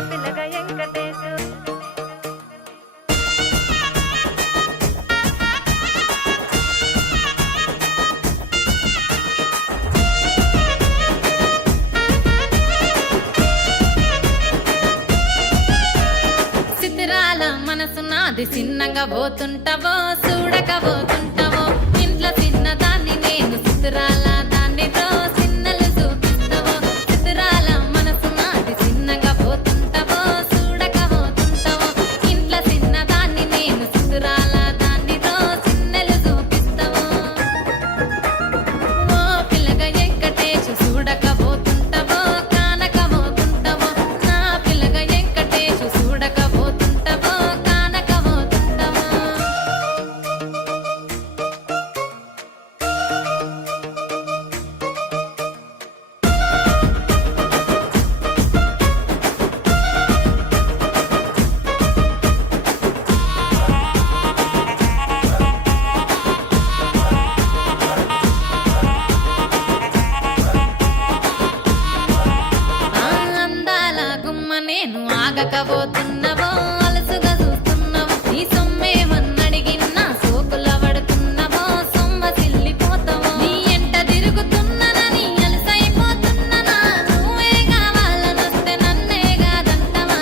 పిల్లగా వెంకటేశు చిత్రాల మనసు నాది చిన్నగా పోతుంటావో చూడక పోతుంటావో ఇంట్లో చిన్నదాన్ని నేను చిత్రాల దాన్నితో చిన్నలు చూపిస్తావో చిత్రాల మనసు నాది చిన్నగా పోతుంటావో చూడక పోతుంటావో ఇంట్లో చిన్నదాన్ని నేను చిత్రాల దాన్నితో చిన్నలు చూపిస్తావో ఓ పిల్లగా వెంకటేశు చూడక పోతుంటావో కానక పోతుంటావో నా పిల్లగా వెంకటేశు చూడక పోతుంటావో కానక పోతుంటావో ఆ అందాల గుమ్మ నేను ఆగకపోతున్నావో అలసుగా చూస్తున్నావో నీ సొమ్మేమన్నడిగినా సోకుల పడుతున్నావో సొమ్మ సిల్లిపోతావో నీ ఎంట తిరుగుతున్నానని అలసైపోతున్నానా నువ్వే కావాలనొస్తే నన్నే కాదంటవా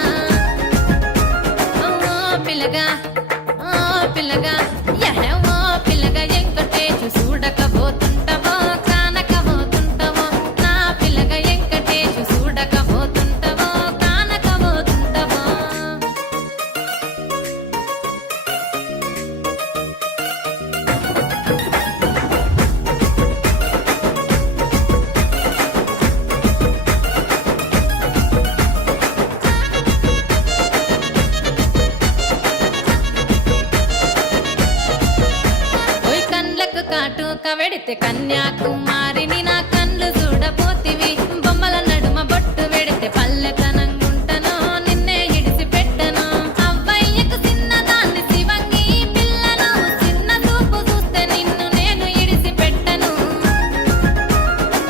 ఓ పిల్లగా ఓ పిల్లగా యహే ఓ పిల్లగా వెంకటేశు చూడకపోతుంటావో కానకపోతుంటావో నా పిల్లగా వెంకటేశు చూడకపోతుంటావో కానకపోతుంటావో ఓయ్ కండ్లకు కాటుక వెడితే కన్యాకుమారిని నా కండ్లు చూడపోతివి బొమ్మల నడుమ బొట్టు వెడితే పల్లెతనంగుంటను నిన్నే ఇడిసి పెట్టను అవ్వయ్యకు చిన్నదాన్ని శివంగి పిల్లను చిన్న చూపు చూస్తే నిన్ను నేను ఇడిసి పెట్టను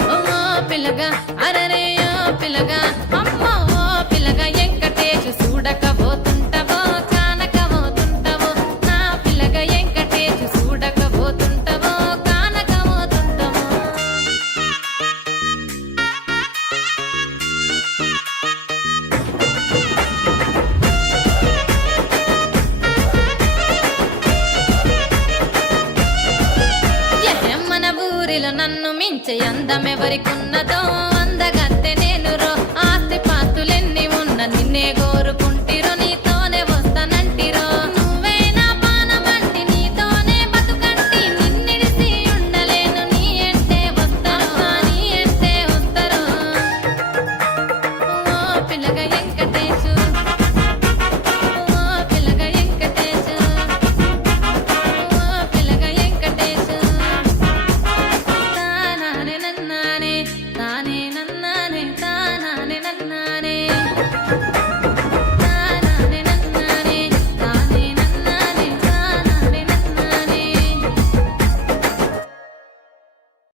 ఓ పిల్లగా అరరే ఓ పిల్లగా అమ్మో ఓ పిల్లగా వెంకటేశు చూడకపోతుంటావో కానకపోతుంటావో నా పిల్లగా వెంకటేశు చూడకపోతుంటావో కానకపోతుంటావో మన ఊరిలో నన్ను మించే అందమెవరికున్నదో